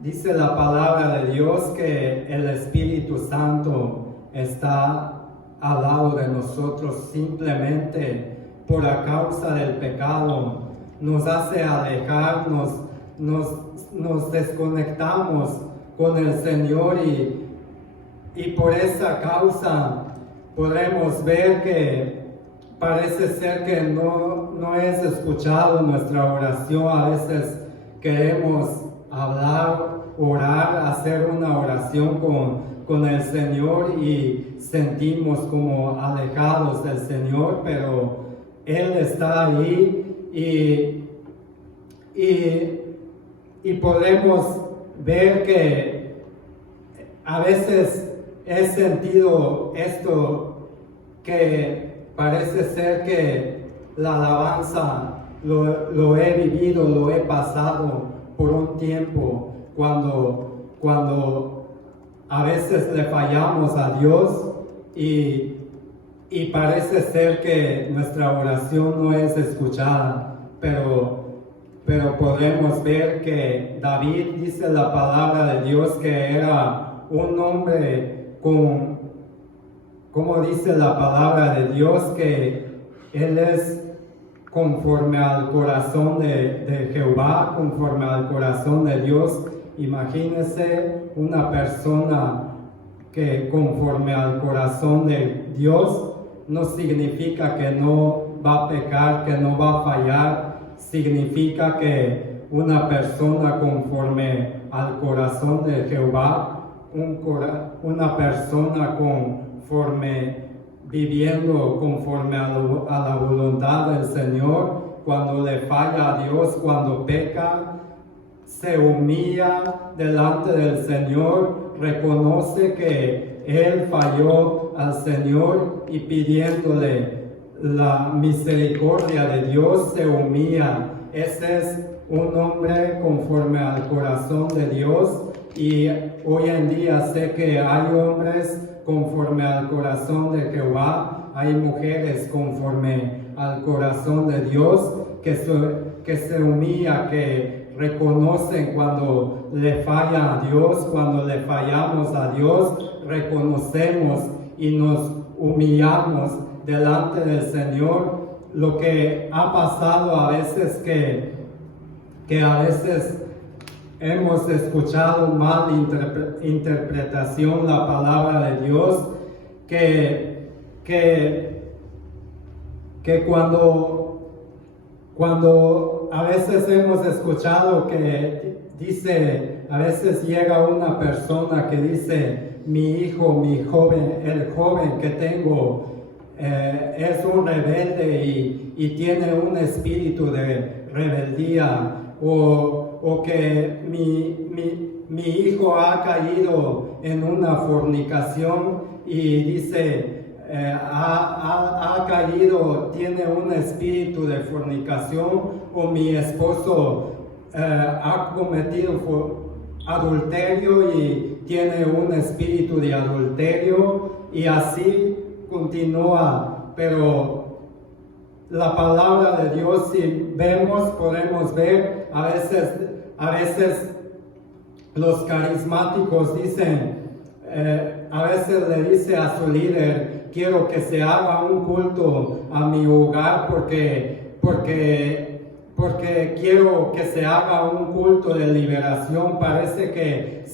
dice la palabra de Dios que el Espíritu Santo está al lado de nosotros simplemente por la causa del pecado. Nos hace alejarnos, nos desconectamos con el Señor, y por esa causa podremos ver que parece ser que no es escuchado nuestra oración. A veces queremos hablar, orar, hacer una oración con el Señor y sentimos como alejados del Señor, pero Él está ahí y podemos ver que a veces he sentido esto, que parece ser que la alabanza lo he vivido, lo he pasado por un tiempo cuando a veces le fallamos a Dios y parece ser que nuestra oración no es escuchada, pero podemos ver que David, dice la palabra de Dios, que era un hombre como dice la palabra de Dios, que él es conforme al corazón de Jehová, conforme al corazón de Dios. Imagínese una persona que conforme al corazón de Dios no significa que no va a pecar, que no va a fallar. Significa que una persona conforme al corazón de Jehová, una persona viviendo conforme a la voluntad del Señor, cuando le falla a Dios, cuando peca, se humilla delante del Señor, reconoce que él falló al Señor y pidiéndole la misericordia de Dios se humilla. Ese es un hombre conforme al corazón de Dios, y hoy en día sé que hay hombres conforme al corazón de Jehová, hay mujeres conforme al corazón de Dios que se humilla, que reconocen cuando le falla a Dios, cuando le fallamos a Dios, reconocemos y nos humillamos delante del Señor. Lo que ha pasado a veces que a veces hemos escuchado mal interpretación la palabra de Dios, que cuando a veces hemos escuchado que dice, a veces llega una persona que dice, mi hijo, el joven que tengo es un rebelde y tiene un espíritu de rebeldía, o que mi hijo ha caído en una fornicación y dice, ha caído, tiene un espíritu de fornicación, o mi esposo ha cometido adulterio y tiene un espíritu de adulterio, y así continúa. Pero la palabra de Dios, si vemos, podemos ver, a veces los carismáticos dicen, a veces le dice a su líder, quiero que se haga un culto a mi hogar porque quiero que se haga un culto de liberación. Parece que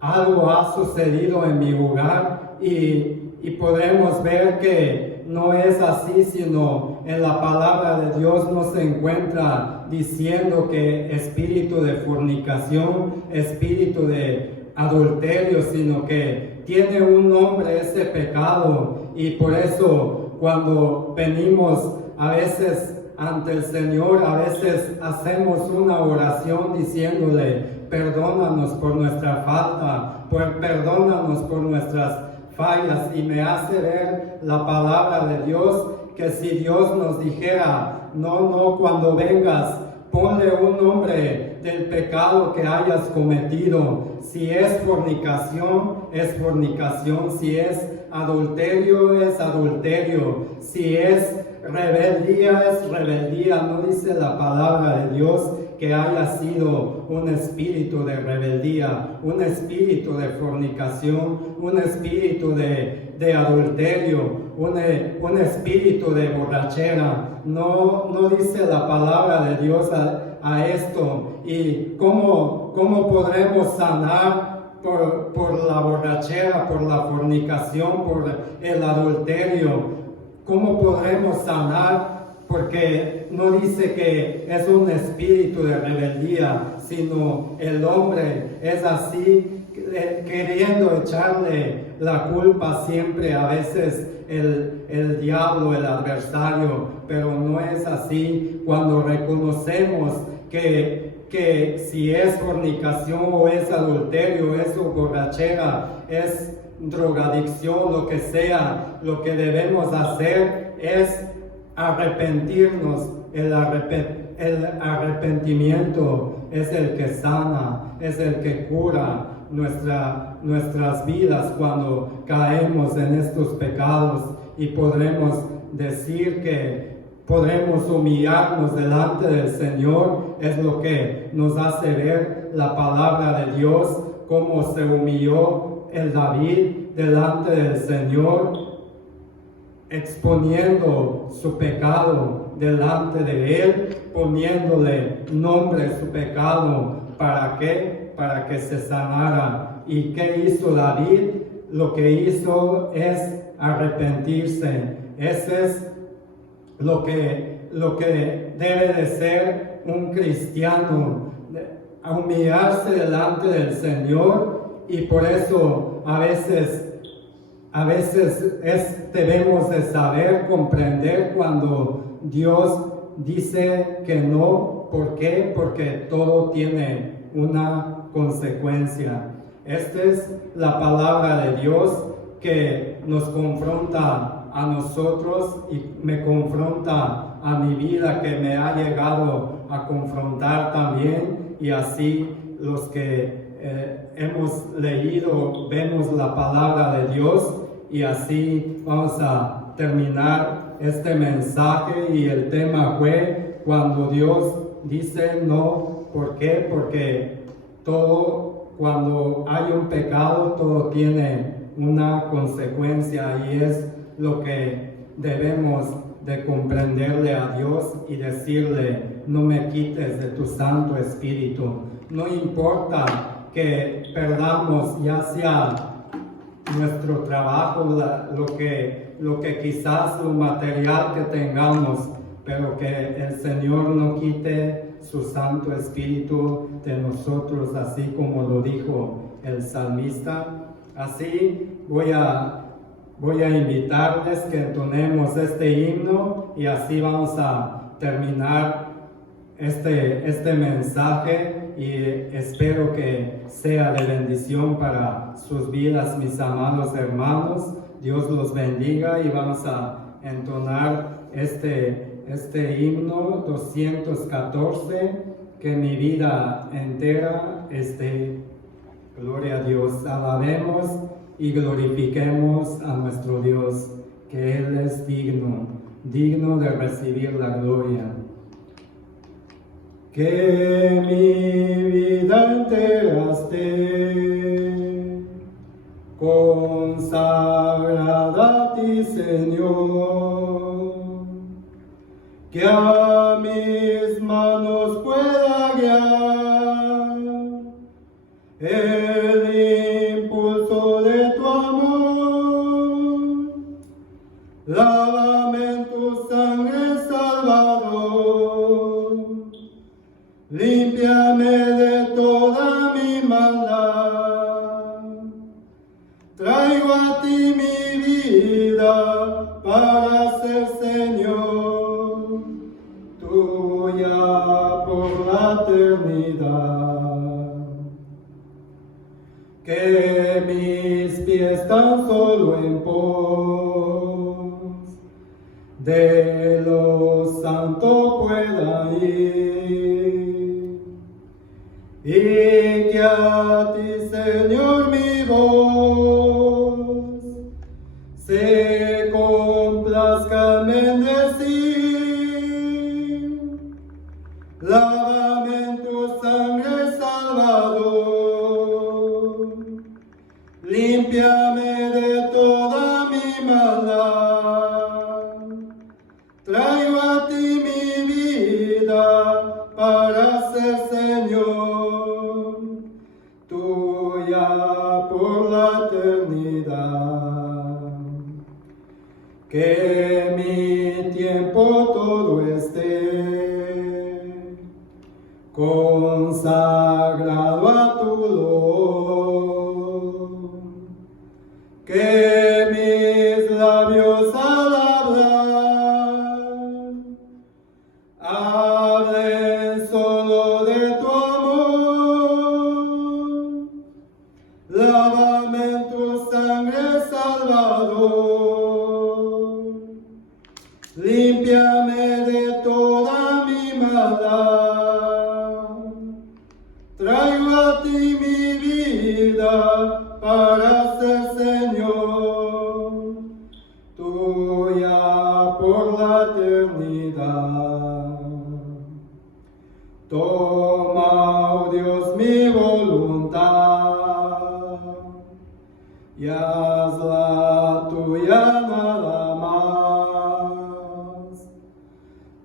algo ha sucedido en mi hogar, y podemos ver que no es así, sino en la palabra de Dios no se encuentra diciendo que espíritu de fornicación, espíritu de adulterio, sino que tiene un nombre ese pecado. Y por eso cuando venimos a veces ante el Señor, a veces hacemos una oración diciéndole, perdónanos por nuestra falta, perdónanos por nuestras fallas. Y me hace ver la palabra de Dios, que si Dios nos dijera, no, cuando vengas, ponle un nombre del pecado que hayas cometido. Si es fornicación, es fornicación. Si es adulterio, es adulterio. Si es rebeldía, es rebeldía. No dice la palabra de Dios que haya sido un espíritu de rebeldía, un espíritu de fornicación, un espíritu de adulterio, un espíritu de borrachera. No dice la palabra de Dios a esto. ¿Y cómo podremos sanar por la borrachera, por la fornicación, por el adulterio. ¿Cómo podremos sanar? Porque no dice que es un espíritu de rebeldía, sino el hombre es así, queriendo echarle la culpa siempre, a veces el diablo, el adversario, pero no es así. Cuando reconocemos que si es fornicación o es adulterio, es borrachera, es drogadicción, lo que sea, lo que debemos hacer es arrepentirnos. El arrepentimiento es el que sana, es el que cura nuestras vidas cuando caemos en estos pecados, y podremos decir que podremos humillarnos delante del Señor. Es lo que nos hace ver la palabra de Dios, cómo se humilló el David delante del Señor, exponiendo su pecado delante de Él, poniéndole nombre a su pecado. ¿Para qué? Para que se sanara. ¿Y qué hizo David? Lo que hizo es arrepentirse. Ese es lo que debe de ser un cristiano, humillarse delante del Señor. Y por eso a veces debemos de saber comprender cuando Dios dice que no. ¿Por qué? Porque todo tiene una consecuencia. Esta es la palabra de Dios que nos confronta a nosotros y me confronta a mi vida, que me ha llegado a confrontar también. Y así los que hemos leído, vemos la palabra de Dios, y así vamos a terminar este mensaje. Y el tema fue cuando Dios dice no. ¿Por qué? Porque cuando hay un pecado, todo tiene una consecuencia, y es lo que debemos de comprenderle a Dios y decirle: no me quites de tu Santo Espíritu. No importa que perdamos ya sea nuestro trabajo, lo que quizás lo material que tengamos, pero que el Señor no quite su Santo Espíritu de nosotros, así como lo dijo el salmista. Así voy a invitarles que entonemos este himno, y así vamos a terminar este mensaje, y espero que sea de bendición para sus vidas, mis amados hermanos. Dios los bendiga, y vamos a entonar este himno 214, que mi vida entera esté. Gloria a Dios. Alabemos y glorifiquemos a nuestro Dios, que Él es digno de recibir la gloria. Que mi vida entera esté consagrada a ti, Señor, que a mis manos pueda guiar el impulso de tu amor. Lávame en tu sangre, Salvador, límpiame de toda mi maldad. Traigo a ti mi vida para ser, Señor, tuya por la eternidad. Que mis pies tan solo en pos de lo santo puedan ir, y que a ti, Señor, mi voz se complazca en bendecir. Lávame en tu sangre, Salvador, límpiame de toda mi maldad. Traigo a ti mi vida para ser, Señor, tuya consagrado a tu luz, que mis labios al hablar hablen solo de tu amor. Lávame en tu sangre, Salvador, límpiame de toda mi maldad. Traigo a ti mi vida para ser, Señor, tuya por la eternidad. Toma, oh Dios, mi voluntad y hazla tuya nada más.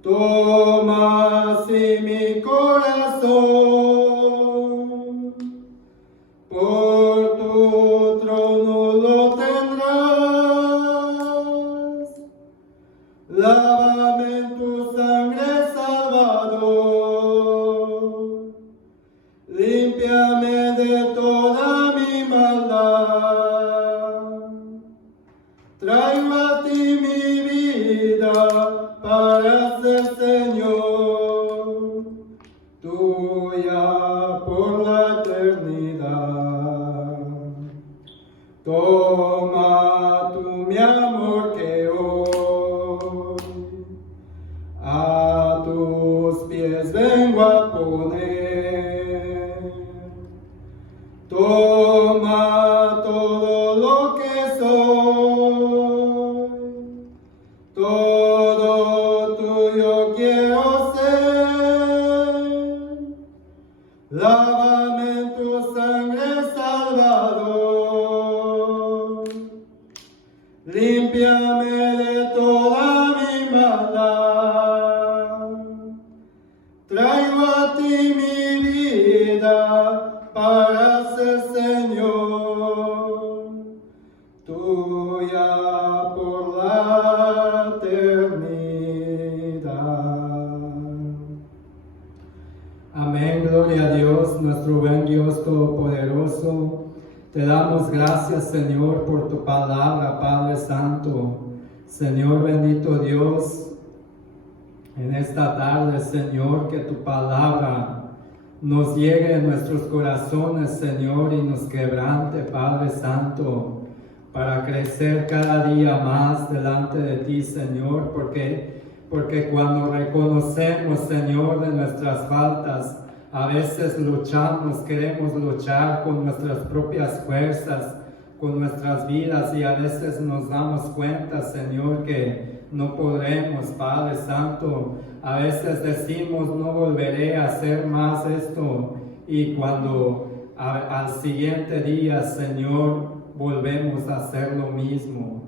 Toma así mi corazón, por tu trono lo tendrás. Lávame en tu sangre, Salvador, límpiame de toda mi maldad. Traigo a ti mi vida para ser, Señor, tuya por la eternidad. Toma tú mi amor que hoy a tus pies vengo a poner. Toma todo lo que soy, todo tuyo quiero ser. Lávame en tu sangre, Salvador, límpiame de toda mi maldad. Traigo a ti mi vida para ser, Señor, tuya por la eternidad. Amén, gloria a Dios, nuestro buen Dios Todopoderoso. Te damos gracias, Señor, por tu palabra, Padre Santo. Señor bendito Dios, en esta tarde, Señor, que tu palabra nos llegue a nuestros corazones, Señor, y nos quebrante, Padre Santo, para crecer cada día más delante de ti, Señor, porque cuando reconocemos, Señor, de nuestras faltas, a veces queremos luchar con nuestras propias fuerzas, con nuestras vidas, y a veces nos damos cuenta, Señor, que no podremos, Padre Santo. A veces decimos, no volveré a hacer más esto, y cuando al siguiente día, Señor, volvemos a hacer lo mismo.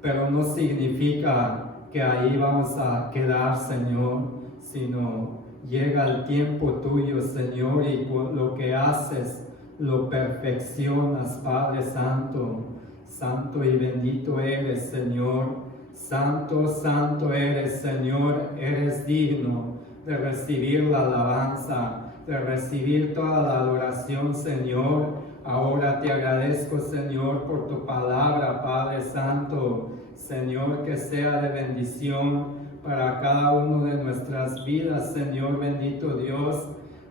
Pero no significa que ahí vamos a quedar, Señor, sino llega el tiempo tuyo, Señor, y lo que haces lo perfeccionas, Padre Santo. Santo y bendito eres, Señor. Santo, santo eres, Señor. Eres digno de recibir la alabanza, de recibir toda la adoración, Señor. Ahora te agradezco, Señor, por tu palabra, Padre Santo. Señor, que sea de bendición para cada uno de nuestras vidas, Señor bendito Dios.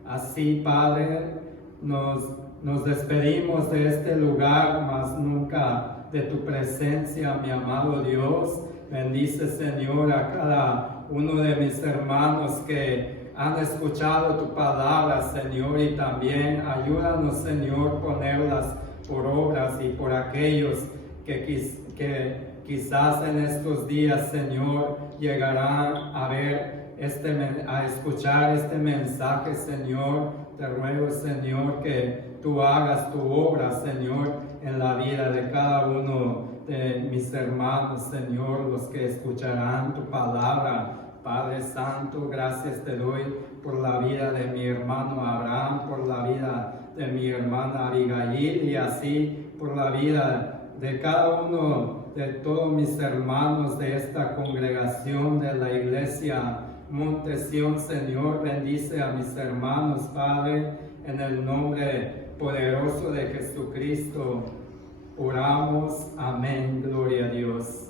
Así, Padre, nos despedimos de este lugar, mas nunca de tu presencia, mi amado Dios. Bendice, Señor, a cada uno de mis hermanos que han escuchado tu palabra, Señor, y también ayúdanos, Señor, ponerlas por obras, y por aquellos que quizás en estos días, Señor, llegarán a escuchar este mensaje, Señor. Te ruego, Señor, que tú hagas tu obra, Señor, en la vida de cada uno de mis hermanos, Señor, los que escucharán tu palabra. Padre Santo, gracias te doy por la vida de mi hermano Abraham, por la vida de mi hermana Abigail, y así por la vida de cada uno de todos mis hermanos de esta congregación de la iglesia Monte Sión, Señor, bendice a mis hermanos, Padre, en el nombre poderoso de Jesucristo. Oramos. Amén. Gloria a Dios.